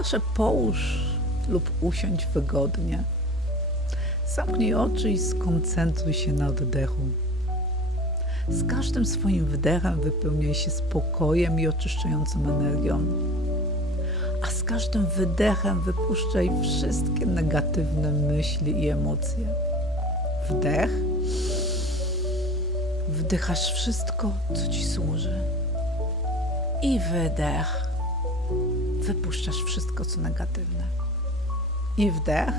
Proszę połóż lub usiądź wygodnie. Zamknij oczy i skoncentruj się na oddechu. Z każdym swoim wdechem wypełniaj się spokojem i oczyszczającą energią, a z każdym wydechem wypuszczaj wszystkie negatywne myśli i emocje. Wdech. Wdychasz wszystko, co ci służy. I wydech. Wypuszczasz wszystko, co negatywne. I wdech.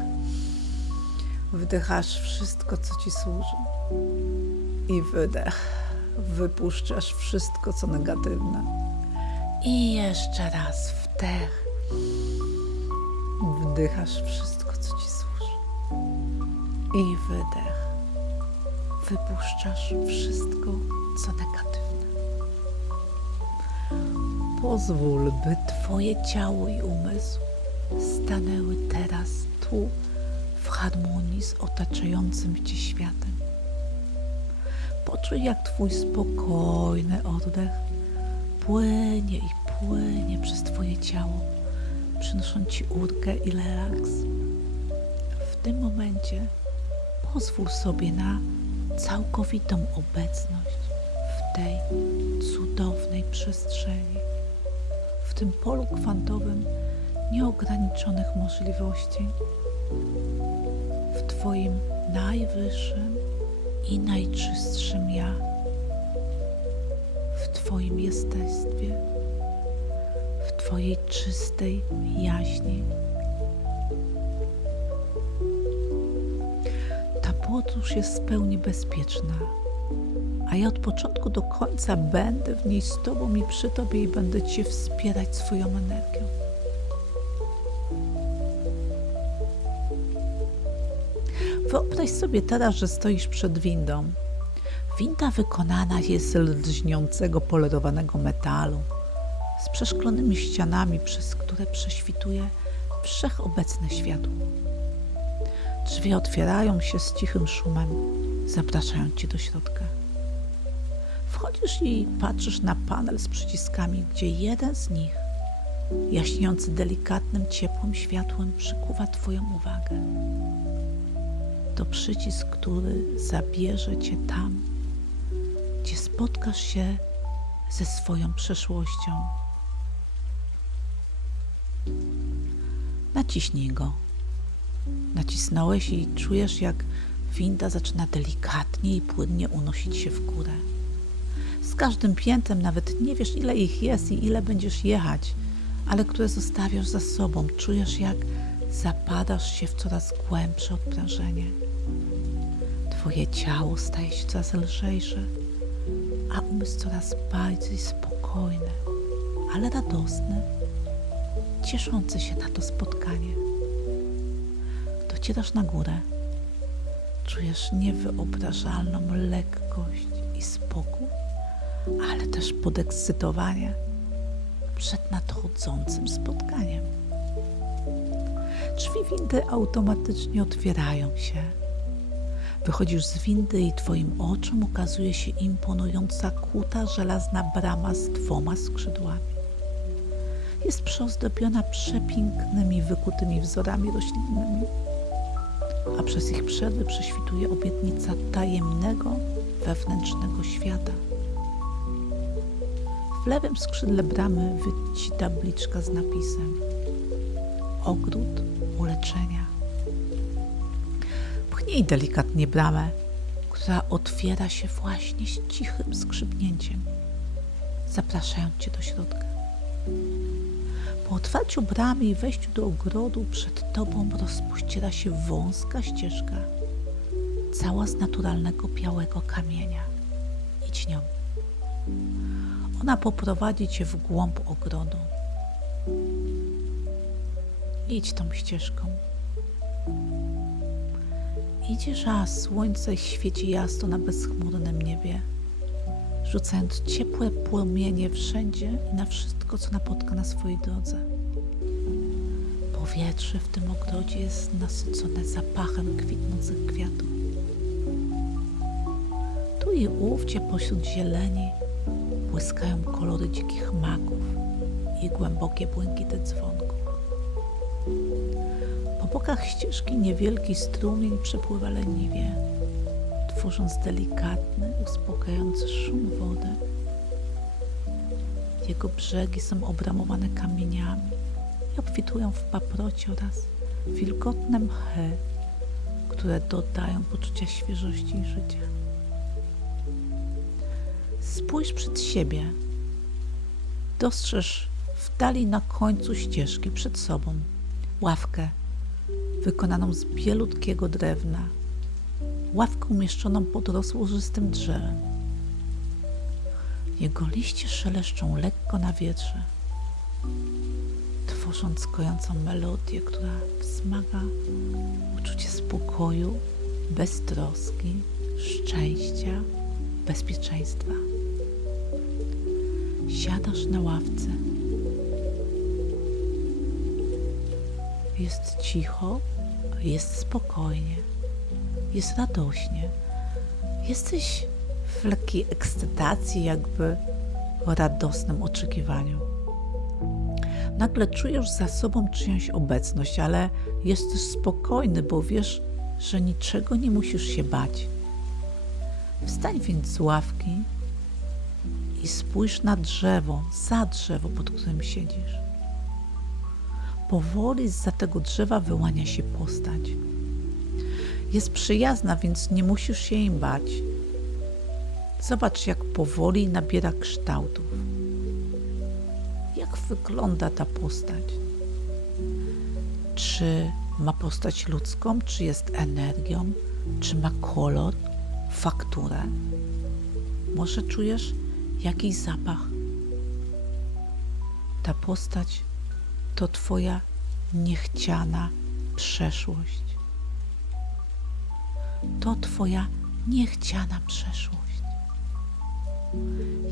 Wdychasz wszystko, co ci służy. I wydech. Wypuszczasz wszystko, co negatywne. I jeszcze raz wdech. Wdychasz wszystko, co ci służy. I wydech. Wypuszczasz wszystko, co negatywne. Pozwól, by Twoje ciało i umysł stanęły teraz tu, w harmonii z otaczającym Cię światem. Poczuj, jak Twój spokojny oddech płynie i płynie przez Twoje ciało, przynosząc Ci ulgę i relaks. W tym momencie pozwól sobie na całkowitą obecność w tej cudownej przestrzeni, tym polu kwantowym nieograniczonych możliwości, w Twoim najwyższym i najczystszym ja, w Twoim jestestwie, w Twojej czystej jaźni. Ta podróż jest w pełni bezpieczna, a ja od początku do końca będę w niej z Tobą i przy Tobie i będę Cię wspierać swoją energią. Wyobraź sobie teraz, że stoisz przed windą. Winda wykonana jest z lżniącego polerowanego metalu, z przeszklonymi ścianami, przez które prześwituje wszechobecne światło. Drzwi otwierają się z cichym szumem, zapraszają cię do środka. Wchodzisz i patrzysz na panel z przyciskami, gdzie jeden z nich, jaśniący delikatnym, ciepłym światłem, przykuwa Twoją uwagę. To przycisk, który zabierze Cię tam, gdzie spotkasz się ze swoją przeszłością. Naciśnij go. Nacisnąłeś i czujesz, jak winda zaczyna delikatnie i płynnie unosić się w górę. Z każdym piętem nawet nie wiesz, ile ich jest i ile będziesz jechać, ale które zostawiasz za sobą. Czujesz, jak zapadasz się w coraz głębsze odprężenie. Twoje ciało staje się coraz lżejsze, a umysł coraz bardziej spokojny, ale radosny, cieszący się na to spotkanie. Docierasz na górę, czujesz niewyobrażalną lekkość i spokój, też podekscytowanie przed nadchodzącym spotkaniem. Drzwi windy automatycznie otwierają się. Wychodzisz z windy i twoim oczom ukazuje się imponująca kuta żelazna brama z dwoma skrzydłami. Jest przyozdobiona przepięknymi, wykutymi wzorami roślinnymi, a przez ich przerwy prześwituje obietnica tajemnego, wewnętrznego świata. W lewym skrzydle bramy wisi tabliczka z napisem Ogród uleczenia. Pchnij delikatnie bramę, która otwiera się właśnie z cichym skrzypnięciem, zapraszając cię do środka. Po otwarciu bramy i wejściu do ogrodu przed tobą rozpościera się wąska ścieżka, cała z naturalnego białego kamienia. Idź nią. Ona poprowadzi cię w głąb ogrodu. Idź tą ścieżką. Idziesz, a słońce świeci jasno na bezchmurnym niebie, rzucając ciepłe płomienie wszędzie i na wszystko, co napotka na swojej drodze. Powietrze w tym ogrodzie jest nasycone zapachem kwitnących kwiatów. Tu i ówdzie pośród zieleni błyskają kolory dzikich maków i głębokie błękity dzwonków. Po bokach ścieżki niewielki strumień przepływa leniwie, tworząc delikatny, uspokajający szum wody. Jego brzegi są obramowane kamieniami i obfitują w paprocie oraz wilgotne mchy, które dodają poczucia świeżości i życia. Spójrz przed siebie. Dostrzeż w dali na końcu ścieżki przed sobą ławkę wykonaną z bielutkiego drewna, ławkę umieszczoną pod rozłożystym drzewem. Jego liście szeleszczą lekko na wietrze, tworząc kojącą melodię, która wzmaga uczucie spokoju, beztroski, szczęścia, bezpieczeństwa. Siadasz na ławce. Jest cicho, jest spokojnie, jest radośnie. Jesteś w lekkiej ekscytacji, jakby radosnym oczekiwaniu. Nagle czujesz za sobą czyjąś obecność, ale jesteś spokojny, bo wiesz, że niczego nie musisz się bać. Wstań więc z ławki i spójrz na drzewo, za drzewo, pod którym siedzisz. Powoli za tego drzewa wyłania się postać. Jest przyjazna, więc nie musisz się jej bać. Zobacz, jak powoli nabiera kształtów. Jak wygląda ta postać? Czy ma postać ludzką, czy jest energią, czy ma kolor, fakturę? Może czujesz jakiś zapach? Ta postać to Twoja niechciana przeszłość. To Twoja niechciana przeszłość.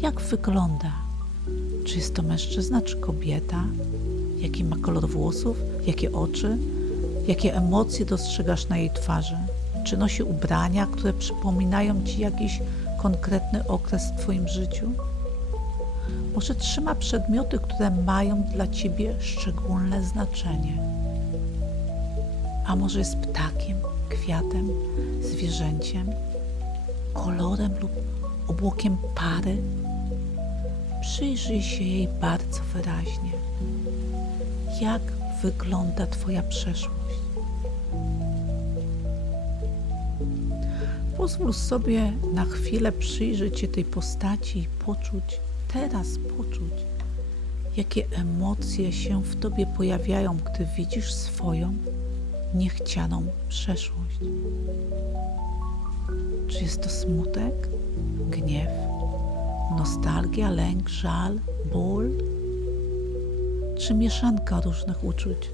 Jak wygląda? Czy jest to mężczyzna, czy kobieta? Jaki ma kolor włosów? Jakie oczy? Jakie emocje dostrzegasz na jej twarzy? Czy nosi ubrania, które przypominają ci jakiś konkretny okres w Twoim życiu? Może trzyma przedmioty, które mają dla Ciebie szczególne znaczenie? A może jest ptakiem, kwiatem, zwierzęciem, kolorem lub obłokiem pary? Przyjrzyj się jej bardzo wyraźnie. Jak wygląda Twoja przeszłość? Pozwól sobie na chwilę przyjrzeć się tej postaci i poczuć, teraz poczuć, jakie emocje się w Tobie pojawiają, gdy widzisz swoją niechcianą przeszłość. Czy jest to smutek, gniew, nostalgia, lęk, żal, ból, czy mieszanka różnych uczuć?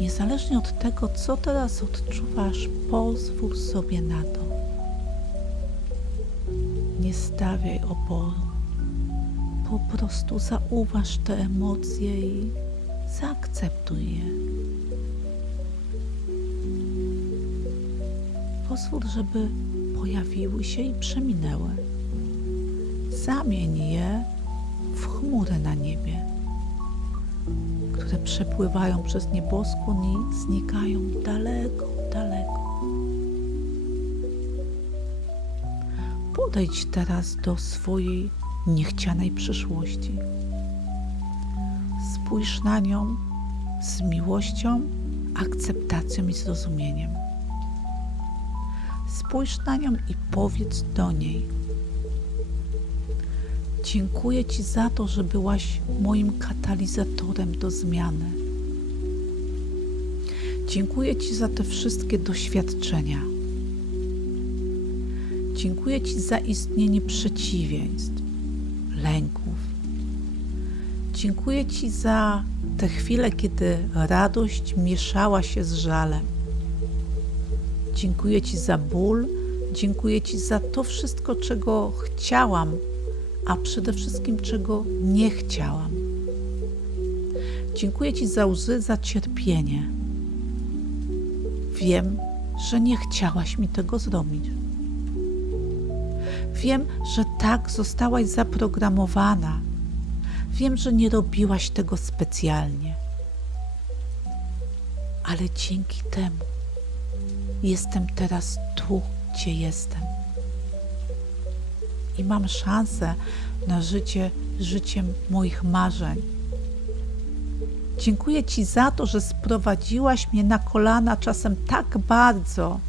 Niezależnie od tego, co teraz odczuwasz, pozwól sobie na to. Nie stawiaj oporu. Po prostu zauważ te emocje i zaakceptuj je. Pozwól, żeby pojawiły się i przeminęły. Zamień je w chmury na niebie które przepływają przez nieboskłon i znikają daleko, daleko. Podejdź teraz do swojej niechcianej przyszłości. Spójrz na nią z miłością, akceptacją i zrozumieniem. Spójrz na nią i powiedz do niej: Dziękuję Ci za to, że byłaś moim katalizatorem do zmiany. Dziękuję Ci za te wszystkie doświadczenia. Dziękuję Ci za istnienie przeciwieństw, lęków. Dziękuję Ci za te chwile, kiedy radość mieszała się z żalem. Dziękuję Ci za ból, dziękuję Ci za to wszystko, czego chciałam a przede wszystkim czego nie chciałam. Dziękuję Ci za łzy, za cierpienie. Wiem, że nie chciałaś mi tego zrobić. Wiem, że tak zostałaś zaprogramowana. Wiem, że nie robiłaś tego specjalnie. ale dzięki temu jestem teraz tu, gdzie jestem. I mam szansę na życie życiem moich marzeń. Dziękuję Ci za to, że sprowadziłaś mnie na kolana czasem tak bardzo,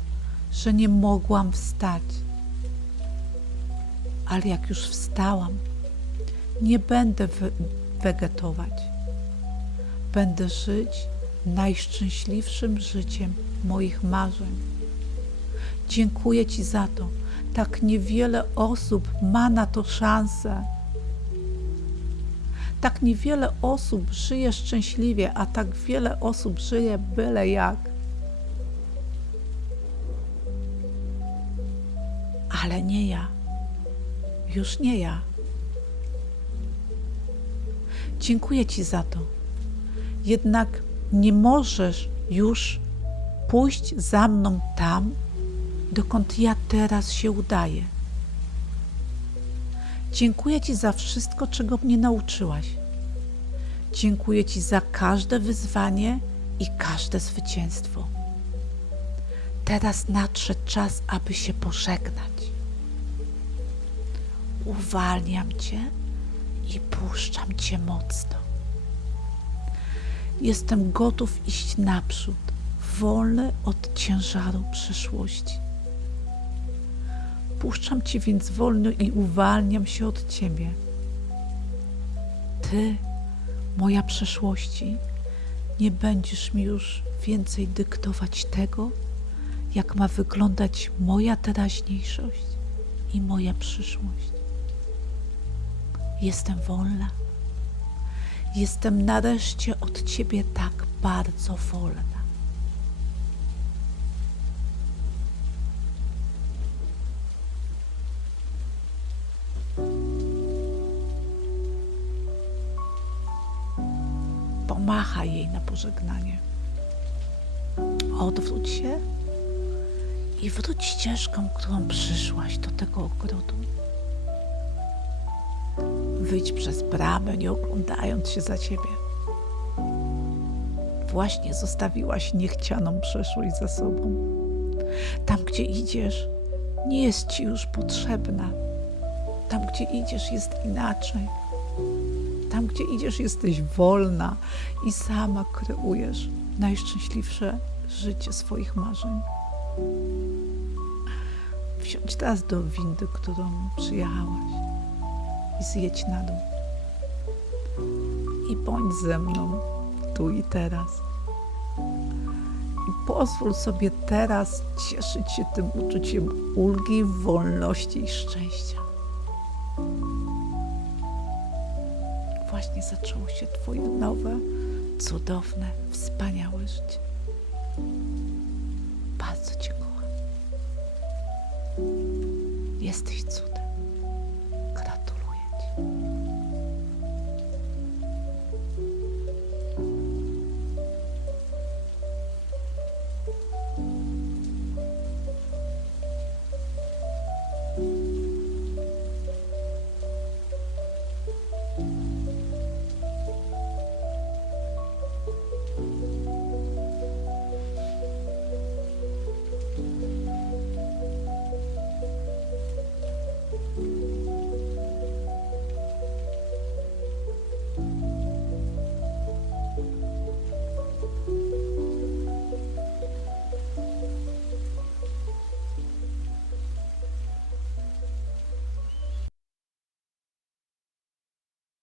że nie mogłam wstać. Ale jak już wstałam, nie będę we- wegetować. Będę żyć najszczęśliwszym życiem moich marzeń. Dziękuję Ci za to. Tak niewiele osób ma na to szansę. Tak niewiele osób żyje szczęśliwie, a tak wiele osób żyje byle jak. Ale nie ja. Już nie ja. Dziękuję Ci za to. Jednak nie możesz już pójść za mną tam, dokąd ja teraz się udaję. Dziękuję Ci za wszystko, czego mnie nauczyłaś. Dziękuję Ci za każde wyzwanie i każde zwycięstwo. Teraz nadszedł czas, aby się pożegnać. Uwalniam Cię i puszczam Cię mocno. Jestem gotów iść naprzód, wolny od ciężaru przeszłości. Puszczam Cię więc wolno i uwalniam się od Ciebie. Ty, moja przeszłości, nie będziesz mi już więcej dyktować tego, jak ma wyglądać moja teraźniejszość i moja przyszłość. Jestem wolna. Jestem nareszcie od Ciebie tak bardzo wolna. Na pożegnanie. Odwróć się i wróć ścieżką, którą przyszłaś do tego ogrodu. Wyjdź przez bramę, nie oglądając się za ciebie. Właśnie zostawiłaś niechcianą przeszłość za sobą. Tam, gdzie idziesz, nie jest ci już potrzebna. Tam, gdzie idziesz, jest inaczej. Tam, gdzie idziesz, jesteś wolna i sama kreujesz najszczęśliwsze życie swoich marzeń. Wsiądź teraz do windy, którą przyjechałaś i zjedź na dół. I bądź ze mną tu i teraz. I pozwól sobie teraz cieszyć się tym uczuciem ulgi, wolności i szczęścia. Właśnie zaczęło się Twoje nowe, cudowne, wspaniałe życie. Bardzo Cię kocham. Jesteś cudowna.